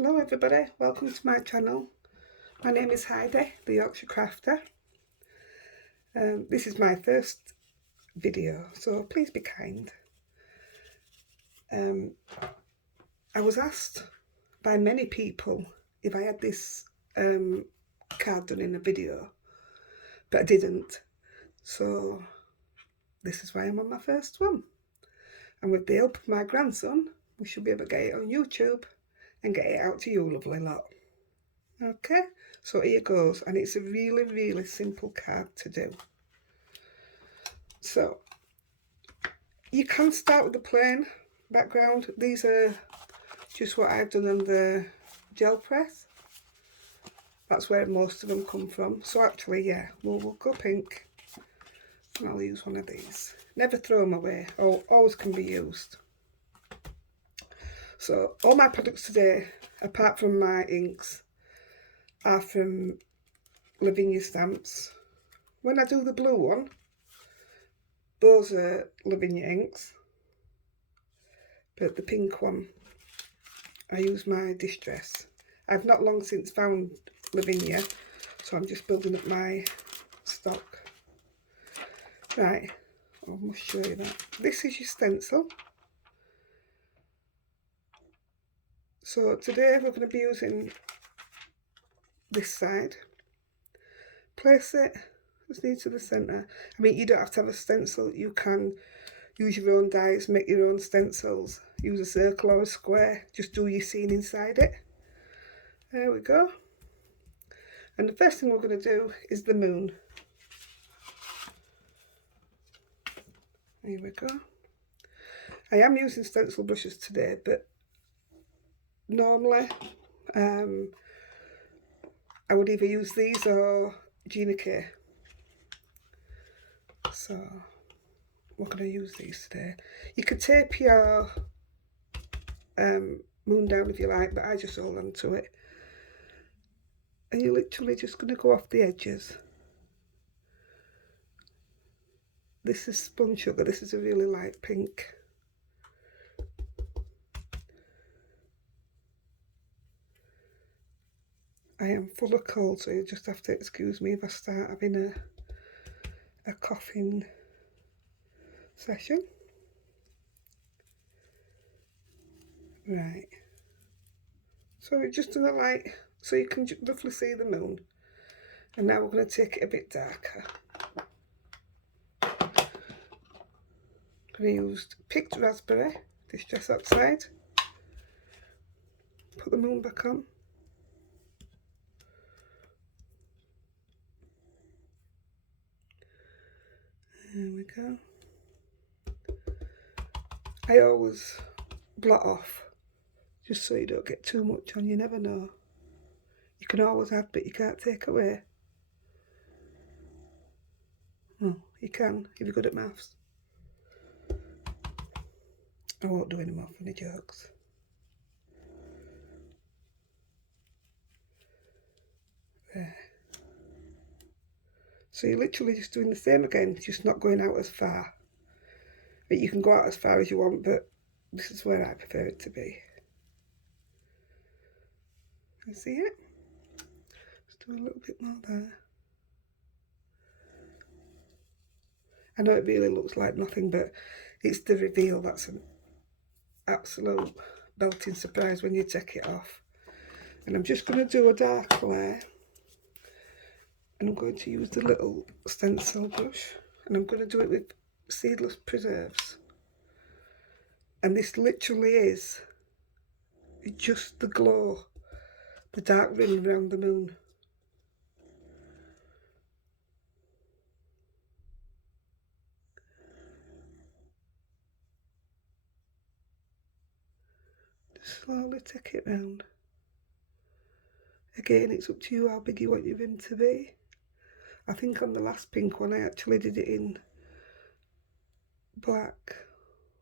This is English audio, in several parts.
Hello everybody, welcome to my channel. My name is Heidi, the Yorkshire Crafter. This is my first video, so please be kind. I was asked by many people if I had this card done in a video, but I didn't. So this is why I'm on my first one. And with the help of my grandson, we should be able to get it on YouTube and get it out to you lovely lot. Okay, so here goes, and it's a really simple card to do. So you can start with the plain background. These are just what I've done on the gel press. That's where most of them come from. So actually, yeah, we'll go pink, and I'll use one of these. Never throw them away, always can be used. So all my products today, apart from my inks, are from Lavinia stamps. When I do the blue one, those are Lavinia inks, but the pink one, I use my Distress. I've not long since found Lavinia, so I'm just building up my stock. Right, I must show you that. This is your stencil. So today we're going to be using this side. Place it as near to the centre. I mean, you don't have to have a stencil. You can use your own dies, make your own stencils. Use a circle or a square. Just do your scene inside it. There we go. And the first thing we're going to do is the moon. Here we go. I am using stencil brushes today, but normally I would either use these or Gina K. So we're going to use these today. You could tape your moon down if you like, but I just hold on to it. And you're literally just going to go off the edges. This is spun sugar. This is a really light pink. I am full of cold, so you just have to excuse me if I start having a coughing session. Right. So we're just doing it like, so you can roughly see the moon. And now we're going to take it a bit darker. I'm going to use picked raspberry, Distress Oxide. Put the moon back on. There we go. I always blot off, just so you don't get too much on, you never know. You can always add, but you can't take away. Oh, you can, if you're good at maths. I won't do any more funny jokes. There. So you're literally just doing the same again, just not going out as far. But you can go out as far as you want, but this is where I prefer it to be. You see it? Just do a little bit more there. I know it really looks like nothing, but it's the reveal that's an absolute belting surprise when you take it off. And I'm just going to do a dark layer, and I'm going to use the little stencil brush, and I'm going to do it with seedless preserves. And this literally is just the glow, the dark rim around the moon. Just slowly take it round. Again, it's up to you how big you want your rim to be. I think on the last pink one I actually did it in black,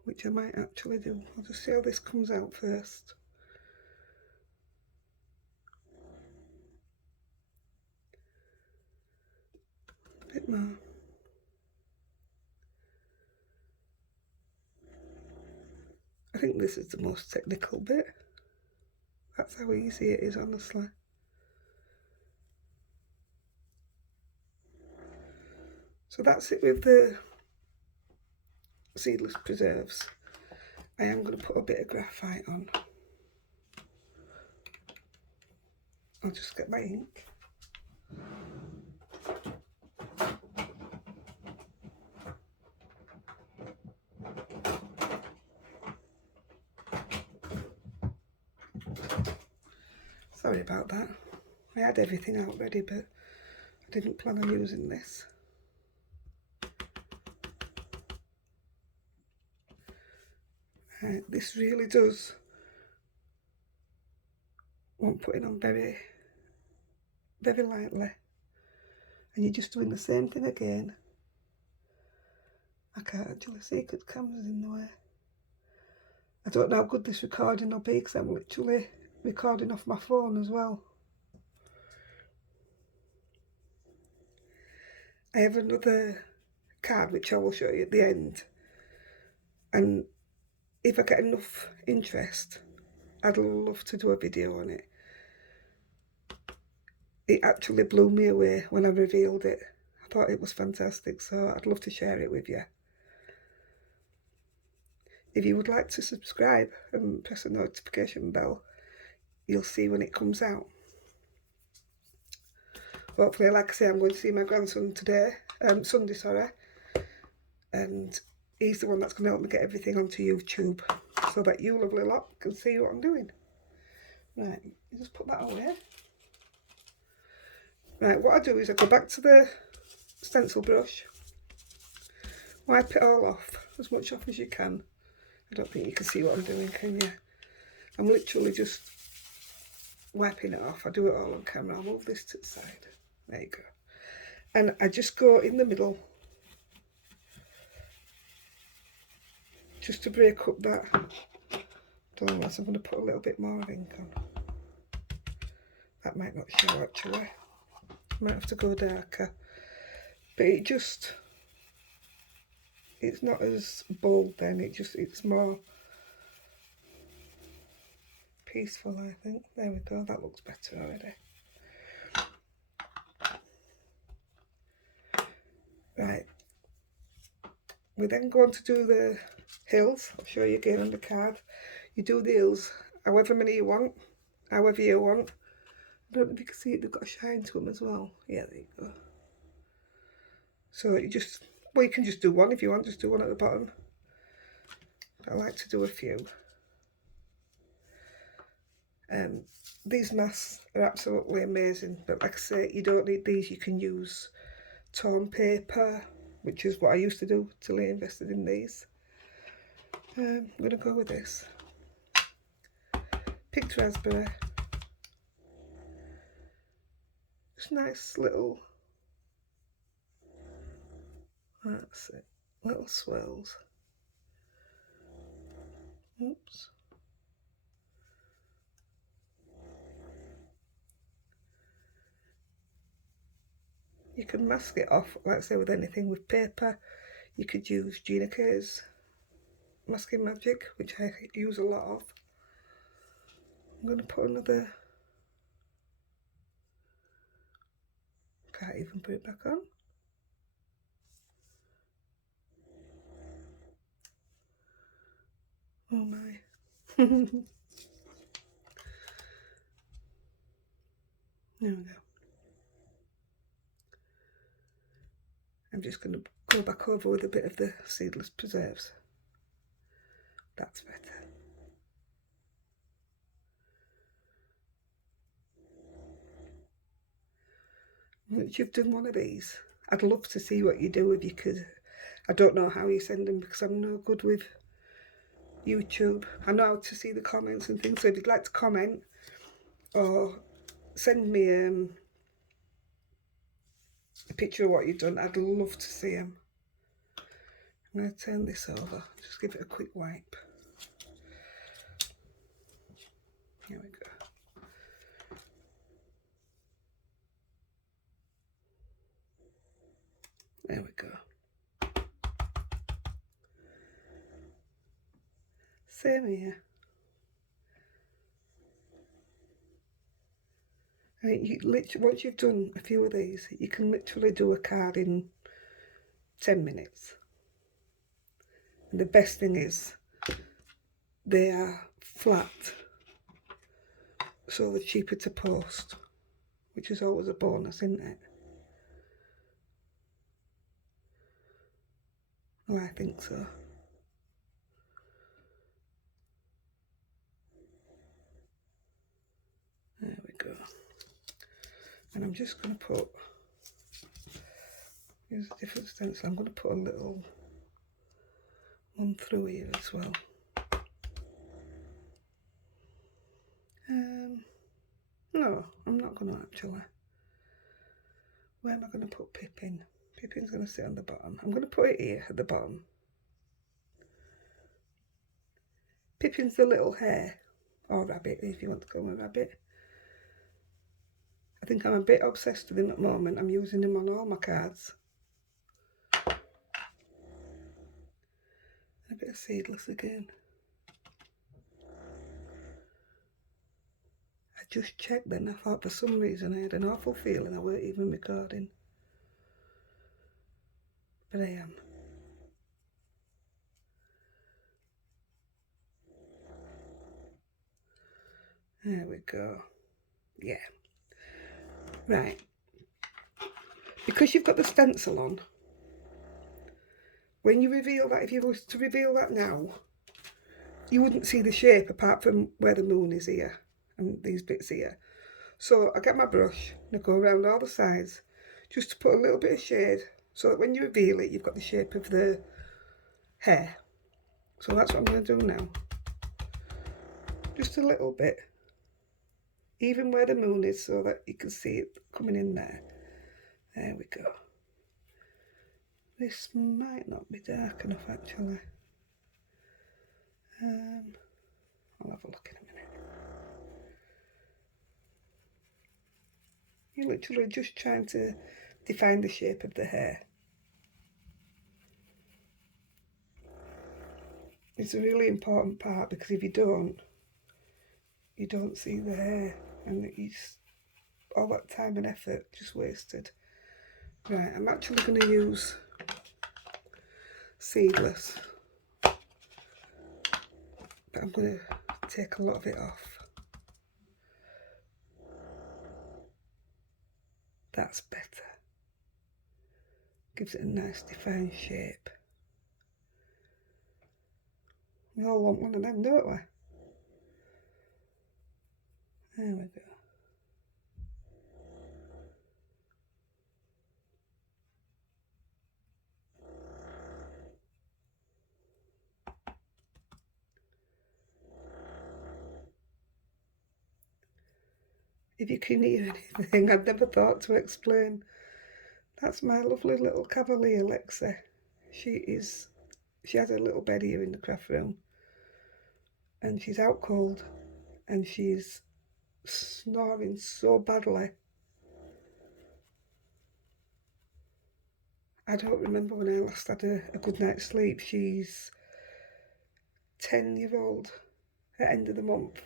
which I might actually do. I'll just see how this comes out first. A bit more. I think this is the most technical bit. That's how easy it is, honestly. So that's it with the seedless preserves. I am going to put a bit of graphite on. I'll just get my ink. Sorry about that. I had everything out ready, but I didn't plan on using this. This really does want putting on very, very lightly. And you're just doing the same thing again. I can't actually see because the camera's in the way. I don't know how good this recording will be because I'm literally recording off my phone as well. I have another card which I will show you at the end, and if I get enough interest, I'd love to do a video on it. It actually blew me away when I revealed it. I thought it was fantastic, so I'd love to share it with you. If you would like to subscribe and press the notification bell, you'll see when it comes out. Hopefully, like I say, I'm going to see my grandson today, Sunday, sorry, and he's the one that's going to help me get everything onto YouTube so that you lovely lot can see what I'm doing. Right, you just put that away. Right, what I do is I go back to the stencil brush, wipe it all off, as much off as you can. I don't think you can see what I'm doing, can you? I'm literally just wiping it off. I do it all on camera. I'll move this to the side. There you go. And I just go in the middle, just to break up that. Don't know unless I'm going to put a little bit more ink on. That might not show actually. Might have to go darker. But it's not as bold then, it's more peaceful, I think. There we go, that looks better already. Right, we then go on to do the hills. I'll show you again on the card. You do the hills however many you want, however you want. I don't know if you can see it, they've got a shine to them as well. Yeah, there you go. So you can just do one if you want, just do one at the bottom. I like to do a few. These masks are absolutely amazing, but like I say, you don't need these. You can use torn paper, which is what I used to do till I invested in these. I'm going to go with this. Picked raspberry. Just nice little, that's it, little swirls. Oops. You can mask it off, like I say, with anything. With paper, you could use Gina K's masking magic, which I use a lot of. I'm going to put another, can't even put it back on. Oh my. There we go. I'm just going to go back over with a bit of the seedless preserves. That's better. Once you've done one of these, I'd love to see what you do if you could. I don't know how you send them because I'm no good with YouTube. I know how to see the comments and things, so if you'd like to comment or send me a picture of what you've done, I'd love to see them. I'm going to turn this over, just give it a quick wipe. Here we go. There we go. Same here. And you literally, once you've done a few of these, you can literally do a card in 10 minutes. And the best thing is, they are flat, so they're cheaper to post, which is always a bonus, isn't it? Well, I think so. There we go. And I'm just going to put, here's a different stencil, I'm going to put a little one through here as well. No, I'm not going to actually. Where am I going to put Pippin? Pippin's going to sit on the bottom. I'm going to put it here at the bottom. Pippin's the little hare, or rabbit if you want to call him a rabbit. I think I'm a bit obsessed with him at the moment. I'm using him on all my cards. A bit of seedless again. I just checked then, I thought for some reason I had an awful feeling I weren't even recording. But I am. There we go. Yeah. Right. Because you've got the stencil on, when you reveal that, if you was to reveal that now, you wouldn't see the shape apart from where the moon is here and these bits here. So I get my brush and I go around all the sides just to put a little bit of shade so that when you reveal it, you've got the shape of the hair. So that's what I'm going to do now. Just a little bit, even where the moon is, so that you can see it coming in there. There we go. This might not be dark enough actually. I'll have a look in a minute. You're literally just trying to define the shape of the hair. It's a really important part, because if you don't see the hair, and it's all that time and effort just wasted. Right, I'm actually going to use seedless, but I'm going to take a lot of it off. That's better. Gives it a nice defined shape. We all want one of them, don't we? There we go. If you can hear anything, I've never thought to explain. That's my lovely little cavalier, Lexi. She has a little bed here in the craft room, and she's out cold, and she's snoring so badly. I don't remember when I last had a good night's sleep. She's 10-year-old at end of the month,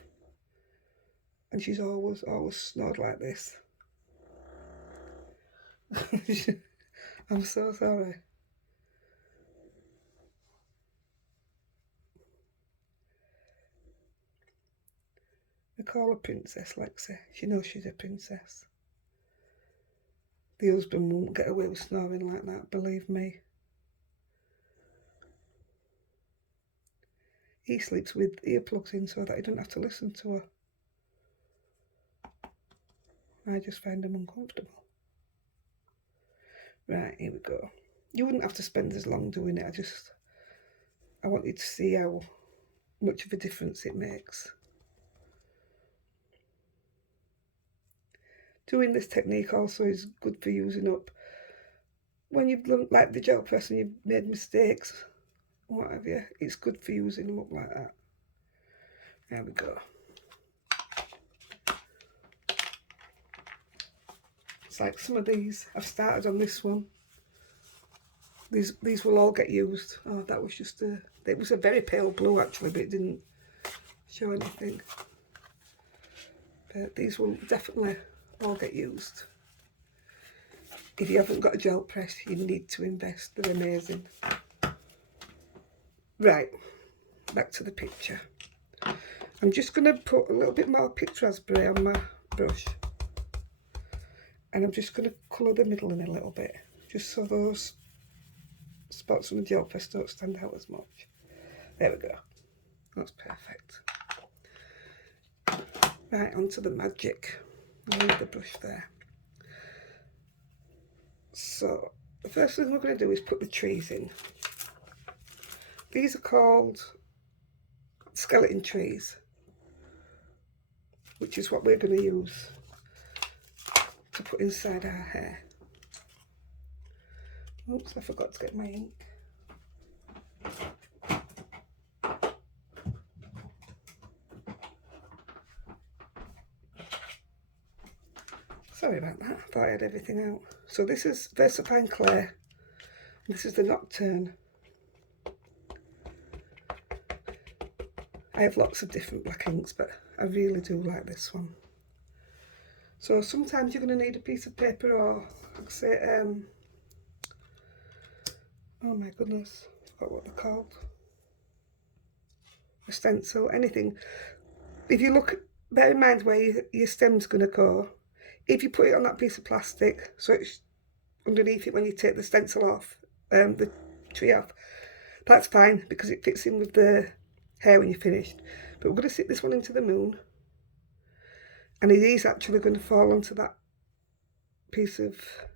and she's always snored like this. I'm so sorry. We call her Princess Lexi. She knows she's a princess. The husband won't get away with snoring like that, believe me. He sleeps with earplugs in so that he doesn't have to listen to her. I just find them uncomfortable. Right, here we go. You wouldn't have to spend as long doing it. I want you to see how much of a difference it makes. Doing this technique also is good for using up when you've done like the gel press and you've made mistakes, what have you. It's good for using them up like that. There we go. It's like some of these, I've started on this one. These will all get used. Oh, that was just it was a very pale blue actually, but it didn't show anything. But these will definitely all get used. If you haven't got a gel press, you need to invest. They're amazing. Right, back to the picture. I'm just going to put a little bit more pitch raspberry on my brush. And I'm just going to colour the middle in a little bit, just so those spots on the gel press don't stand out as much. There we go. That's perfect. Right, onto the magic. I'll leave the brush there. So, the first thing we're going to do is put the trees in. These are called skeleton trees, which is what we're going to use to put inside our hair. Oops, I forgot to get my ink. Sorry about that, I thought I had everything out. So this is VersaFine Clay, this is the Nocturne. I have lots of different black inks, but I really do like this one. So sometimes you're going to need a piece of paper, or like say, oh my goodness, I forgot what they're called. A stencil, anything. If you look, bear in mind where your stem's going to go. If you put it on that piece of plastic, so it's underneath it when you take the stencil off, the tree off, that's fine because it fits in with the hair when you're finished. But we're going to sit this one into the moon, and it is actually going to fall onto that piece of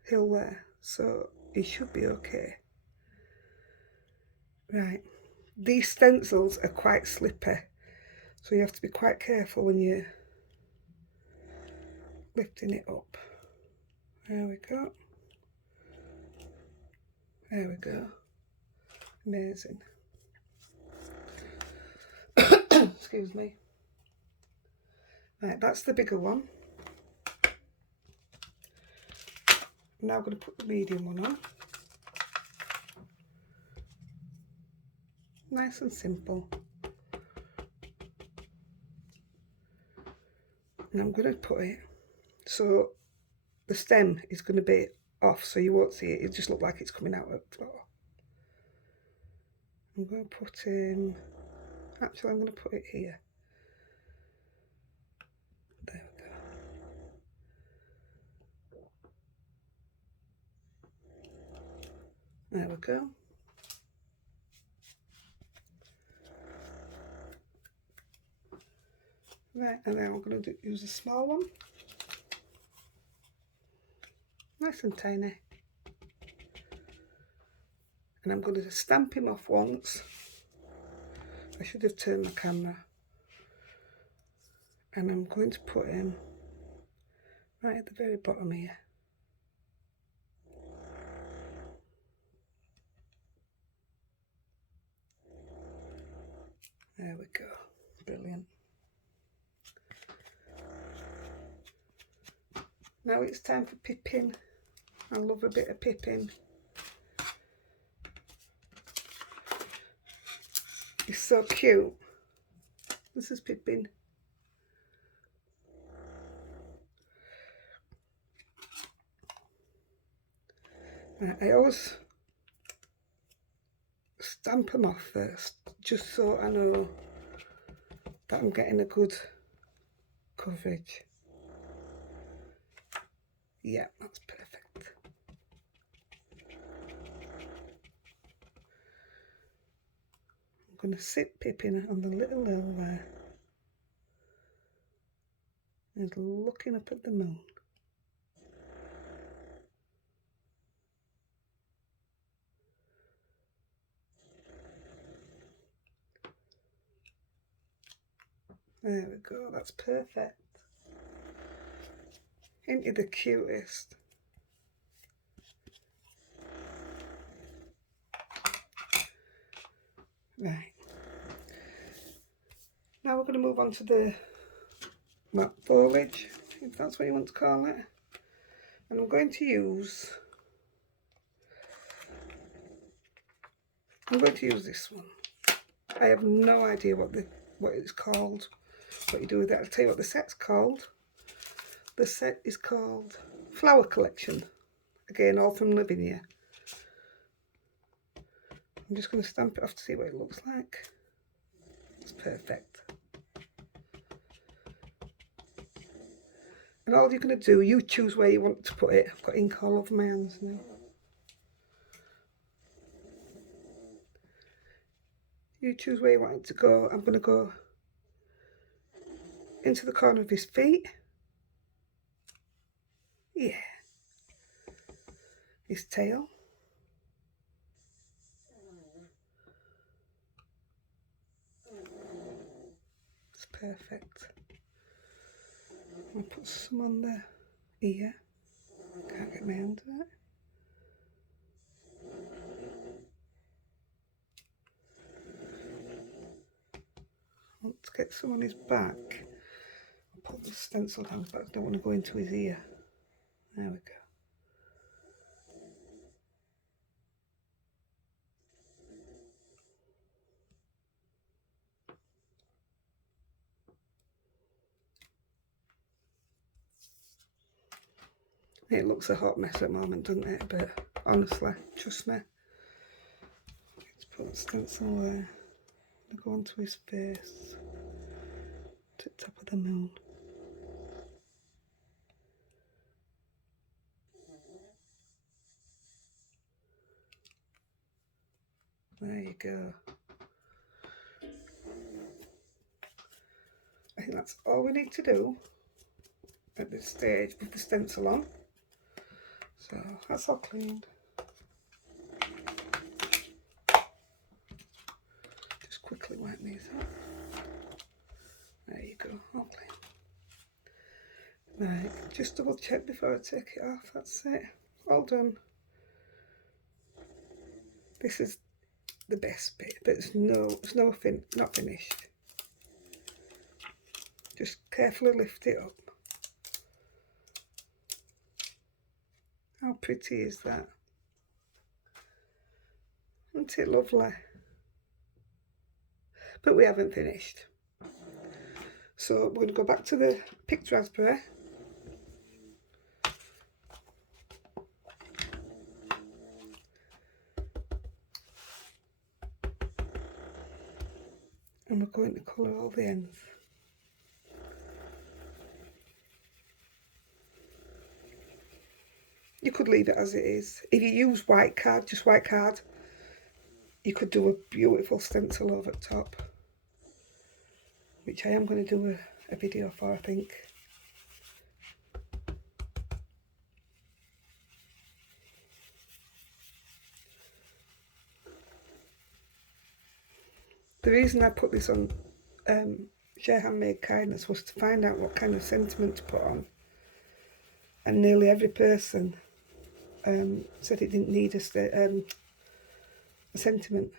hill there, so it should be okay. Right, these stencils are quite slippy, so you have to be quite careful when you're lifting it up. There we go. There we go. Amazing. Excuse me. Right, that's the bigger one. Now I'm going to put the medium one on. Nice and simple. And I'm going to put it so the stem is going to be off, so you won't see it. It just look like it's coming out of the floor. I'm going to put in, actually I'm going to put it here. There we go. There we go. Right, and then I'm going to use a small one. Nice and tiny. And I'm going to stamp him off once. I should have turned the camera. And I'm going to put him right at the very bottom here. There we go. Brilliant. Now it's time for pipping. I love a bit of pipping. It's so cute. This is pipping. Right, I always stamp them off first, just so I know that I'm getting a good coverage. Yeah, that's perfect. I'm going to sit pipping on the little hill there and looking up at the moon. There we go, that's perfect. Ain't it the cutest? Right. Now we're going to move on to the foliage, if that's what you want to call it. And I'm going to use this one. I have no idea what it's called, what you do with it. I'll tell you what the set's called. The set is called Flower Collection. Again, all from Lavinia. I'm just going to stamp it off to see what it looks like. It's perfect. And all you're going to do, you choose where you want to put it. I've got ink all over my hands now. You choose where you want it to go. I'm going to go into the corner of his feet. Yeah. His tail. It's perfect. I'll put some on the ear. Can't get my hand to it. I want to get some on his back. I'll put the stencil down, but I don't want to go into his ear. There we go. It looks a hot mess at the moment, doesn't it? But honestly, trust me. Let's put the stencil there. Go onto his face. To the top of the moon. There you go. I think that's all we need to do at this stage with the stencil on. So that's all cleaned. Just quickly wipe these up. There you go, all clean. Right, just double check before I take it off. That's it. All done. This is the best bit, but it's not finished. Just carefully lift it up. How pretty is that? Isn't it lovely? But we haven't finished. So we're going to go back to the picked raspberry. And we're going to colour all the ends. You could leave it as it is. If you use white card, just white card, you could do a beautiful stencil over the top, which I am going to do a video for, I think. The reason I put this on Share Handmade Kindness was to find out what kind of sentiment to put on, and nearly every person said it didn't need a sentiment,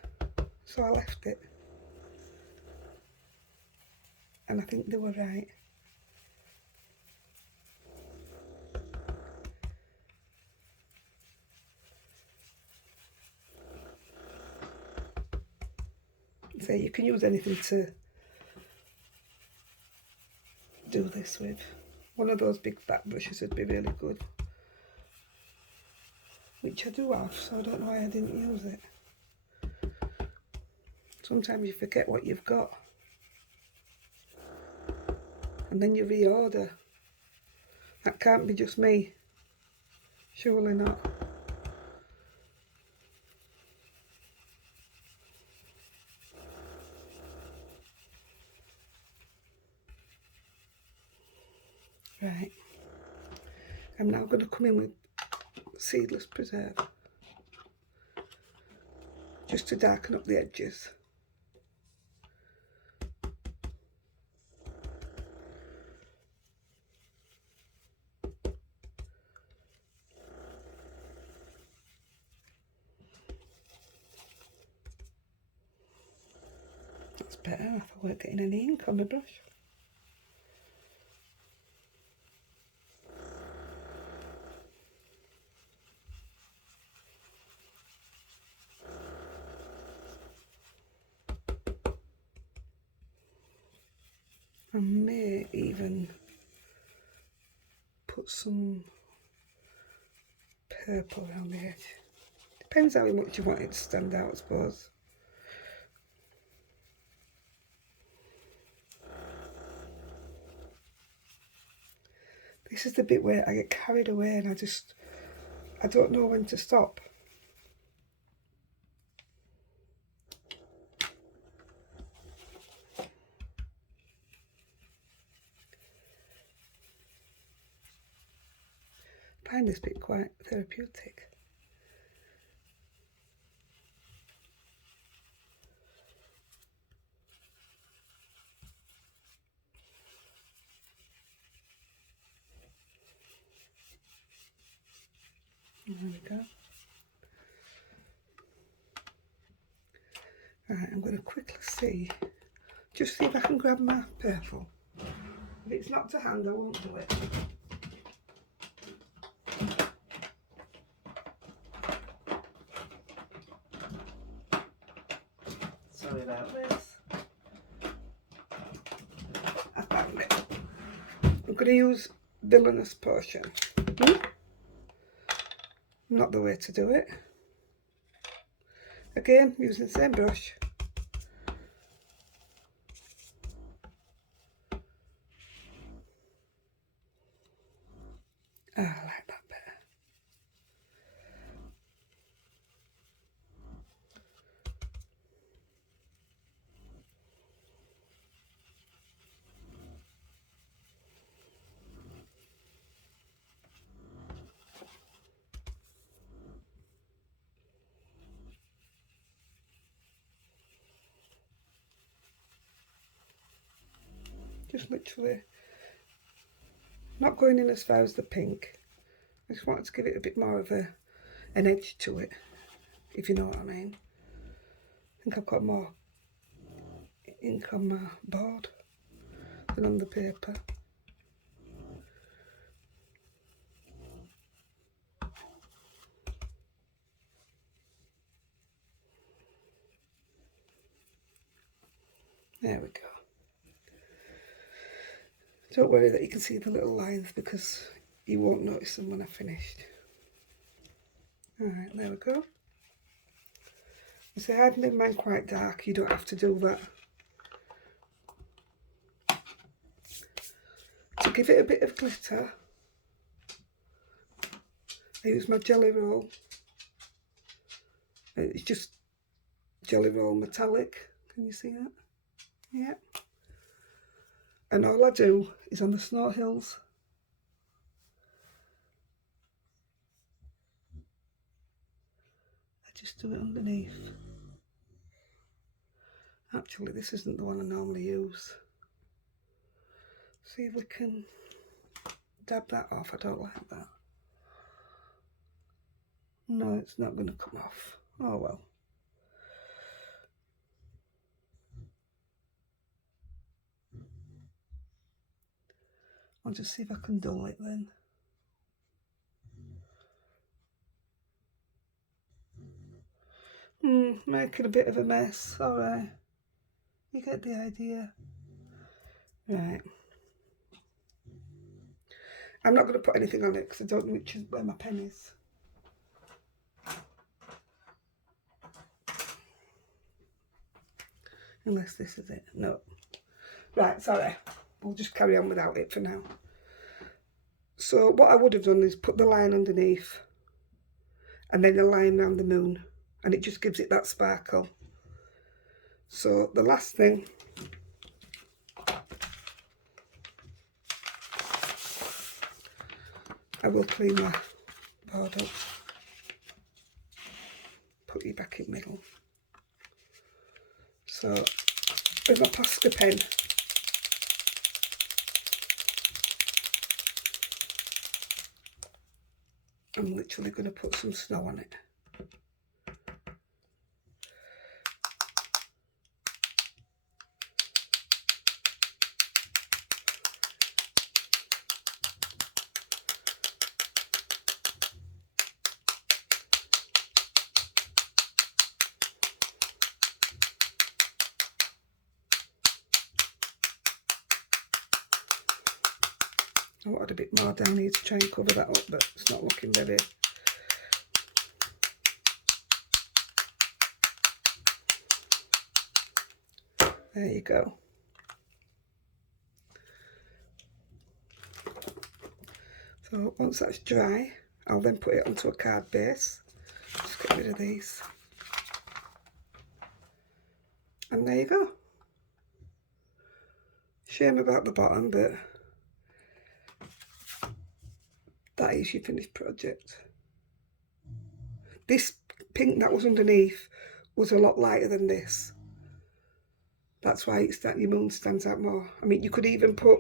so I left it, and I think they were right. So you can use anything to do this with. One of those big fat brushes would be really good, which I do have, so I don't know why I didn't use it. Sometimes you forget what you've got, and then you reorder. That can't be just me, surely not. Right, I'm now going to come in with Seedless Preserve, just to darken up the edges. That's better if I weren't getting any ink on my brush. I may even put some purple around the edge. Depends how much you want it to stand out, I suppose. This is the bit where I get carried away and I don't know when to stop. I find this bit quite therapeutic. There we go. Right, I'm going to quickly just see if I can grab my purple. If it's not to hand, I won't do it. Sorry about this. I found it. I'm going to use Villainous Potion. Not the way to do it. Again, using the same brush. I like that better. Just literally not going in as far as the pink. I just wanted to give it a bit more of an edge to it, if you know what I mean. I think I've got more ink on my board than on the paper. There we go. Don't worry that you can see the little lines because you won't notice them when I've finished. Alright, there we go. You see, I had mine quite dark, you don't have to do that. To give it a bit of glitter, I use my Jelly Roll. It's just Jelly Roll metallic. Can you see that? Yeah. And all I do is on the snow hills. I just do it underneath. Actually, this isn't the one I normally use. See if we can dab that off. I don't like that. No, it's not going to come off. Oh well. I'll just see if I can dull it then. Making a bit of a mess. Alright. You get the idea. Right. I'm not going to put anything on it because I don't know which is where my pen is. Unless this is it. No. Right, sorry. We'll just carry on without it for now. So what I would have done is put the line underneath and then a line around the moon, and it just gives it that sparkle. So the last thing, I will clean my board up, put you back in middle. So with my Posca pen, I'm literally going to put some snow on it. I wanted a bit more down here to try and cover that up, but it's not looking very... There you go. So once that's dry, I'll then put it onto a card base. Just get rid of these. And there you go. Shame about the bottom, but that is your finished project. This pink that was underneath was a lot lighter than this. That's why your moon stands out more. I mean, you could even put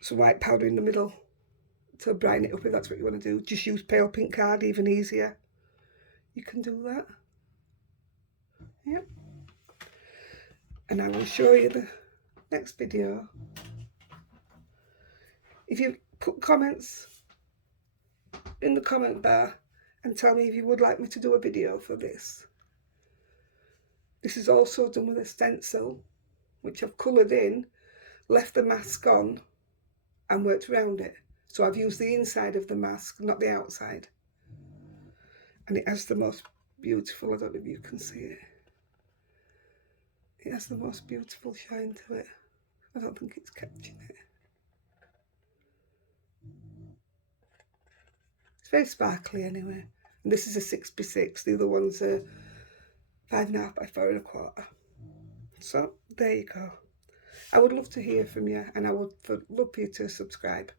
some white powder in the middle to brighten it up if that's what you want to do. Just use pale pink card, even easier. You can do that. Yep. And I will show you the next video. If you put comments in the comment bar and tell me if you would like me to do a video for this. This is also done with a stencil, which I've coloured in, left the mask on and worked around it. So I've used the inside of the mask, not the outside. And it has the most beautiful, I don't know if you can see it. It has the most beautiful shine to it. I don't think it's catching it. It's very sparkly anyway. And this is a 6x6. The other ones are 5.5 by 4.25. So there you go. I would love to hear from you, and I would love for you to subscribe.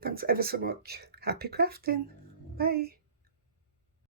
Thanks ever so much. Happy crafting. Bye.